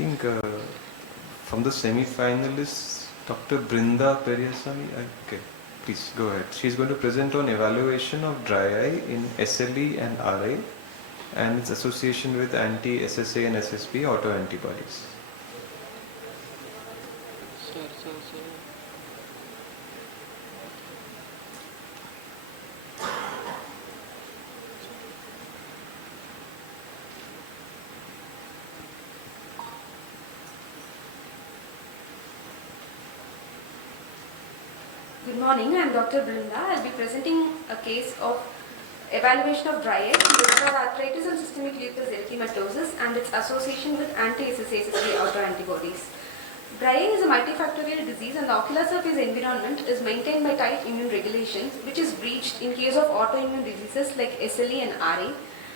think from the semi-finalists, Dr. Brinda Periasamy. Okay, please go ahead. She's going to present on evaluation of dry eye in SLE and RA and its association with anti-SSA and SSB autoantibodies. Sir. Good morning, I am Dr. Brinda. I will be presenting a case of evaluation of dry eye, rheumatoid arthritis and systemic lupus erythematosus and its association with anti-SSA-SSB autoantibodies. Dry eye is a multifactorial disease and the ocular surface environment is maintained by tight immune regulations which is breached in case of autoimmune diseases like SLE and RA.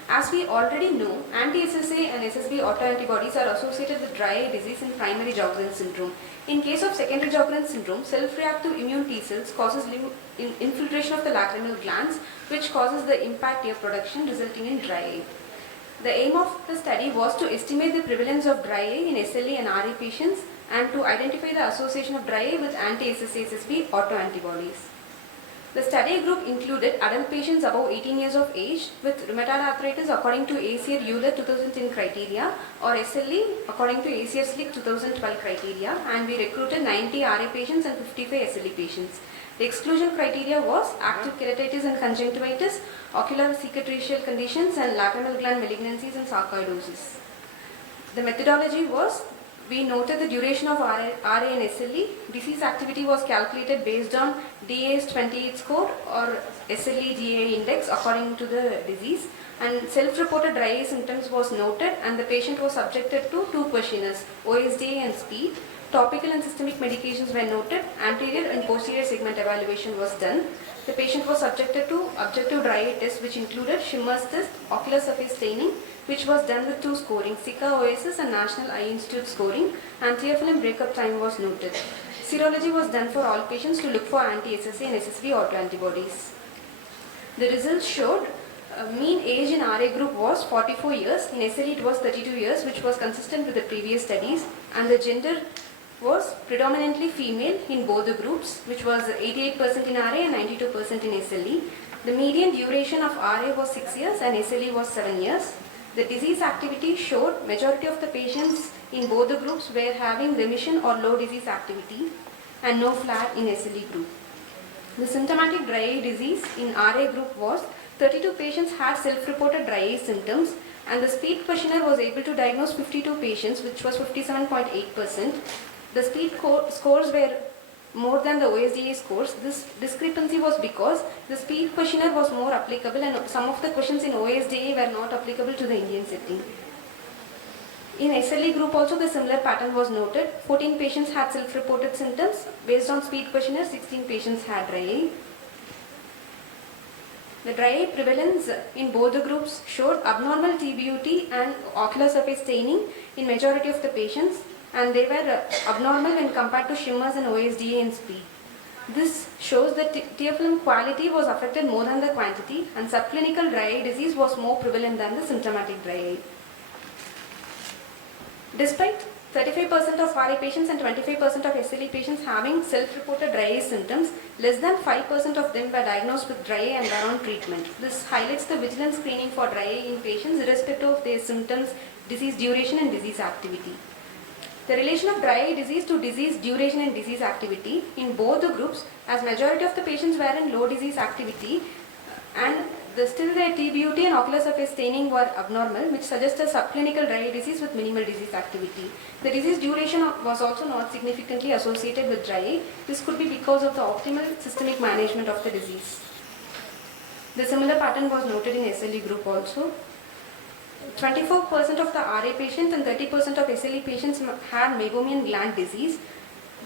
As we already know, anti-SSA and SSB autoantibodies are associated with dry eye disease in primary Sjogren's syndrome. In case of secondary Sjogren's syndrome, self-reactive immune T cells causes infiltration of the lacrimal glands, which causes the impact tear production resulting in dry eye. The aim of the study was to estimate the prevalence of dry eye in SLE and RA patients and to identify the association of dry eye with anti-SSA-SSB autoantibodies. The study group included adult patients above 18 years of age with rheumatoid arthritis according to ACR-Euler 2010 criteria or SLE according to ACR-SLIC 2012 criteria, and we recruited 90 RA patients and 55 SLE patients. The exclusion criteria was active keratitis and conjunctivitis, ocular cicatricial conditions and lacrimal gland malignancies and sarcoidosis. The methodology was, we noted the duration of RA and SLE. Disease activity was calculated based on DAS 28 score or SLE GA index according to the disease, and self-reported dry eye symptoms was noted and the patient was subjected to two questionnaires, OSDA and SPEED. Topical and systemic medications were noted. Anterior and posterior segment evaluation was done. The patient was subjected to objective dry eye test which included Schimmer's test, ocular surface staining, which was done with two scoring, SICA OSS and National Eye Institute scoring, and tear film breakup time was noted. Serology was done for all patients to look for anti-SSA and SSB autoantibodies. The results showed mean age in RA group was 44 years, in SLE it was 32 years, which was consistent with the previous studies, and the gender was predominantly female in both the groups, which was 88% in RA and 92% in SLE. The median duration of RA was 6 years and SLE was 7 years. The disease activity showed majority of the patients in both the groups were having remission or low disease activity and no flare in SLE group. The symptomatic dry eye disease in RA group was 32 patients had self-reported dry eye symptoms, and the SPEED questionnaire was able to diagnose 52 patients, which was 57.8%. The SPEED scores were more than the OSDA scores. This discrepancy was because the SPEED questionnaire was more applicable and some of the questions in OSDA were not applicable to the Indian setting. In SLE group also the similar pattern was noted. 14 patients had self-reported symptoms. Based on SPEED questionnaire, 16 patients had dry eye. The dry eye prevalence in both the groups showed abnormal TBUT and ocular surface staining in majority of the patients, and they were abnormal when compared to Schimmer's and OSDA in SPEED. This shows that tear film quality was affected more than the quantity, and subclinical dry eye disease was more prevalent than the symptomatic dry eye. Despite 35% of RA patients and 25% of SLE patients having self-reported dry eye symptoms, less than 5% of them were diagnosed with dry eye and were on treatment. This highlights the vigilant screening for dry eye in patients irrespective of their symptoms, disease duration and disease activity. The relation of dry eye disease to disease duration and disease activity in both the groups, as majority of the patients were in low disease activity and still their TBUT and ocular surface staining were abnormal, which suggests a subclinical dry eye disease with minimal disease activity. The disease duration was also not significantly associated with dry eye. This could be because of the optimal systemic management of the disease. The similar pattern was noted in SLE group also. 24% of the RA patients and 30% of SLE patients had meibomian gland disease.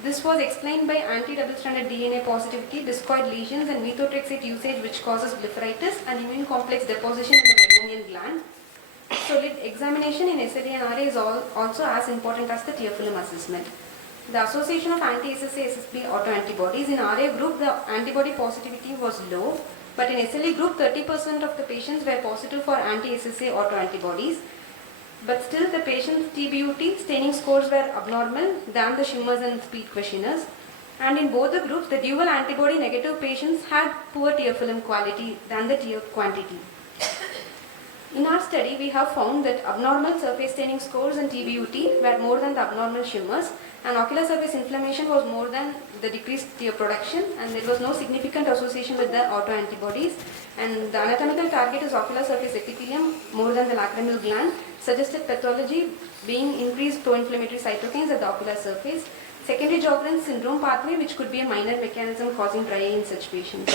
This was explained by anti-double-stranded DNA positivity, discoid lesions and methotrexate usage which causes blepharitis and immune complex deposition in the meibomian gland. So lid examination in SLE and RA is also as important as the tear film assessment. The association of anti-SSA-SSB autoantibodies in RA group, the antibody positivity was low, but in SLE group 30% of the patients were positive for anti-SSA autoantibodies. But still the patient's TBUT staining scores were abnormal than the Schimmer's and speed questionnaires. And in both the groups, the dual antibody negative patients had poor tear film quality than the tear quantity. In our study, we have found that abnormal surface staining scores and TBUT were more than the abnormal Schimmer's, and ocular surface inflammation was more than the decreased tear production, and there was no significant association with the autoantibodies. And the anatomical target is ocular surface epithelium more than the lacrimal gland, suggested pathology being increased pro-inflammatory cytokines at the ocular surface. Secondary Sjogren's syndrome pathway, which could be a minor mechanism causing dry eye in such patients.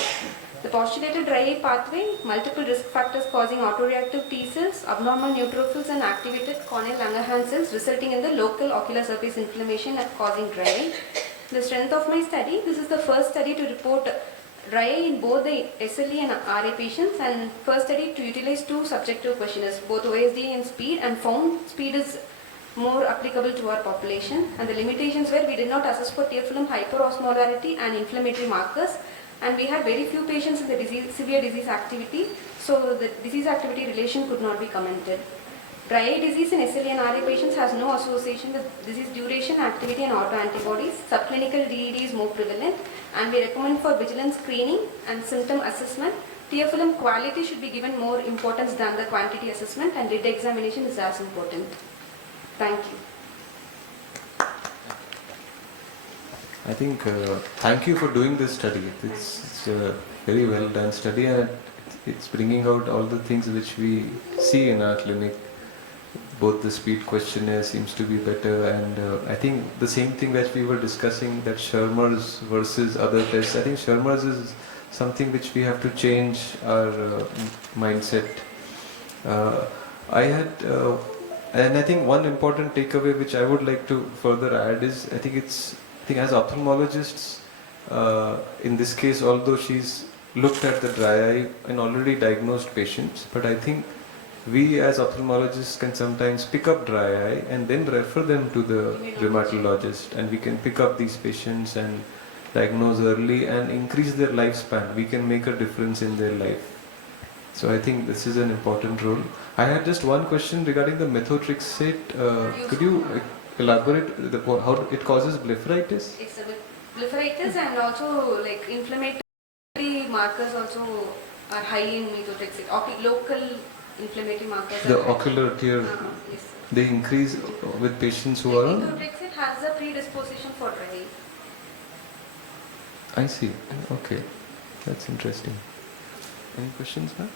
The postulated dry eye pathway, multiple risk factors causing autoreactive T cells, abnormal neutrophils and activated corneal Langerhans cells resulting in the local ocular surface inflammation and causing dry eye. The strength of my study, this is the first study to report dry eye in both the SLE and RA patients, and first study to utilize two subjective questionnaires, both OSDA and speed, and found speed is more applicable to our population. And the limitations were we did not assess for tear film hyperosmolarity and inflammatory markers, and we had very few patients in the severe disease activity, so the disease activity relation could not be commented. Dry eye disease in SLE and RA patients has no association with disease duration, activity and autoantibodies. Subclinical DED is more prevalent, and we recommend for vigilant screening and symptom assessment. Tear film quality should be given more importance than the quantity assessment, and lid examination is as important. Thank you. I think thank you for doing this study. It's a very well done study, and it's bringing out all the things which we see in our clinic. Both the speed questionnaire seems to be better, and I think the same thing that we were discussing, that Schirmer's versus other tests. I think Schirmer's is something which we have to change our mindset. And I think one important takeaway which I would like to further add is, I think as ophthalmologists, in this case, although she's looked at the dry eye in already diagnosed patients, but I think we as ophthalmologists can sometimes pick up dry eye and then refer them to the rheumatologist, and we can pick up these patients and diagnose early and increase their lifespan. We can make a difference in their life. So I think this is an important role. I had just one question regarding the methotrexate. Could you elaborate how it causes blepharitis? It's a blepharitis, and also like inflammatory markers also are high in methotrexate. Local inflammatory markers. The ocular tear, yes, sir. they increase with patients who are on? Methotrexate has a predisposition for dry eye. I see. Okay. That's interesting. Any questions, ma'am?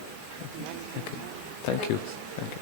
Okay. Thank you. Thank you.